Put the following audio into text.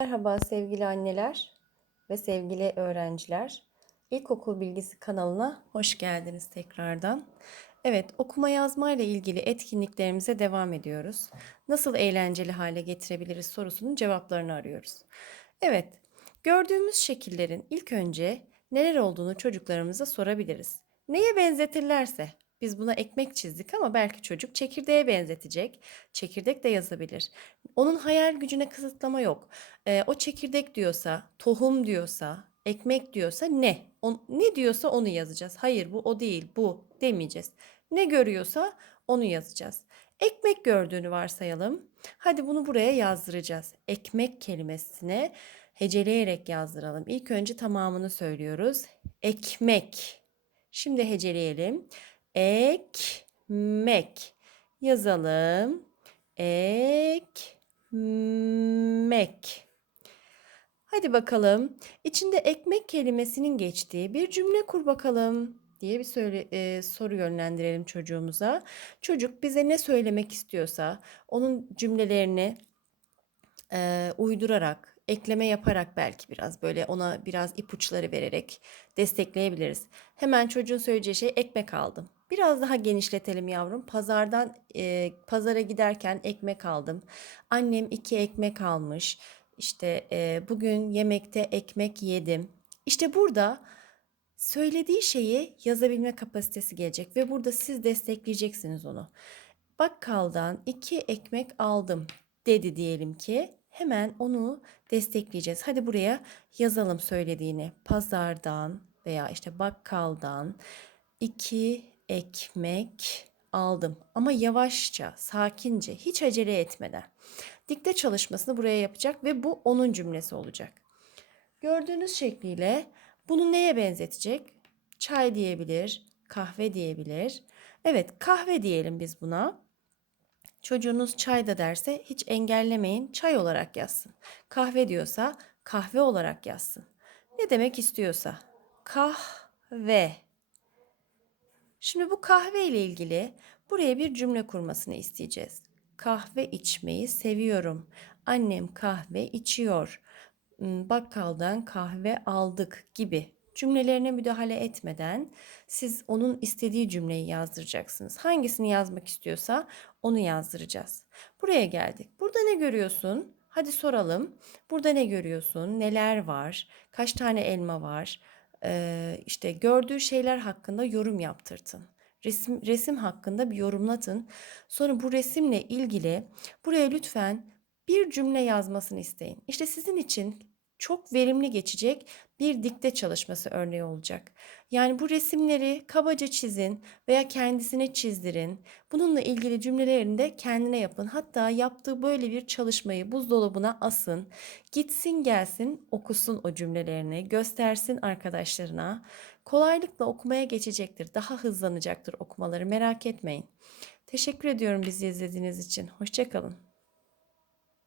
Merhaba sevgili anneler ve sevgili öğrenciler. İlkokul Bilgisi kanalına hoş geldiniz tekrardan. Evet, okuma yazma ile ilgili etkinliklerimize devam ediyoruz. Nasıl eğlenceli hale getirebiliriz sorusunun cevaplarını arıyoruz. Evet, gördüğümüz şekillerin ilk önce neler olduğunu çocuklarımıza sorabiliriz. Neye benzetirlerse biz buna ekmek çizdik ama belki çocuk çekirdeğe benzetecek. Çekirdek de yazabilir. Onun hayal gücüne kısıtlama yok. Ee, o çekirdek diyorsa, tohum diyorsa, ekmek diyorsa ne? O, ne diyorsa onu yazacağız. Hayır bu o değil, bu demeyeceğiz. Ne görüyorsa onu yazacağız. Ekmek gördüğünü varsayalım. Hadi bunu buraya yazdıracağız. Ekmek kelimesine heceleyerek yazdıralım. İlk önce tamamını söylüyoruz. Ekmek. Şimdi heceleyelim. Ekmek. Yazalım. Ekmek. Hadi bakalım. İçinde ekmek kelimesinin geçtiği bir cümle kur bakalım diye bir söyle, e, soru yönlendirelim çocuğumuza. Çocuk bize ne söylemek istiyorsa onun cümlelerini e, uydurarak, ekleme yaparak belki biraz böyle ona biraz ipuçları vererek destekleyebiliriz. Hemen çocuğun söyleyeceği şey ekmek aldım. Biraz daha genişletelim yavrum. Pazardan e, pazara giderken ekmek aldım. Annem iki ekmek almış. İşte e, bugün yemekte ekmek yedim. İşte burada söylediği şeyi yazabilme kapasitesi gelecek ve burada siz destekleyeceksiniz onu. Bakkaldan iki ekmek aldım dedi diyelim ki hemen onu destekleyeceğiz. Hadi buraya yazalım söylediğini. Pazardan veya işte bakkaldan iki ekmek aldım. Ama yavaşça, sakince, hiç acele etmeden. Dikte çalışmasını buraya yapacak ve bu onun cümlesi olacak. Gördüğünüz şekliyle bunu neye benzetecek? Çay diyebilir, kahve diyebilir. Evet, kahve diyelim biz buna. Çocuğunuz çay da derse hiç engellemeyin, çay olarak yazsın. Kahve diyorsa kahve olarak yazsın. Ne demek istiyorsa. Kahve. Şimdi bu kahve ile ilgili buraya bir cümle kurmasını isteyeceğiz. Kahve içmeyi seviyorum. Annem kahve içiyor. Hmm, bakkaldan kahve aldık gibi cümlelerine müdahale etmeden siz onun istediği cümleyi yazdıracaksınız. Hangisini yazmak istiyorsa onu yazdıracağız. Buraya geldik. Burada ne görüyorsun? Hadi soralım. Burada ne görüyorsun? Neler var? Kaç tane elma var? Ee, işte gördüğü şeyler hakkında yorum yaptırtın. Resim, resim hakkında bir yorumlatın. Sonra bu resimle ilgili buraya lütfen bir cümle yazmasını isteyin. İşte sizin için çok verimli geçecek bir dikte çalışması örneği olacak. Yani bu resimleri kabaca çizin veya kendisine çizdirin. Bununla ilgili cümlelerini de kendine yapın. Hatta yaptığı böyle bir çalışmayı buzdolabına asın. Gitsin gelsin okusun o cümlelerini, göstersin arkadaşlarına. Kolaylıkla okumaya geçecektir. Daha hızlanacaktır okumaları merak etmeyin. Teşekkür ediyorum bizi izlediğiniz için. Hoşçakalın.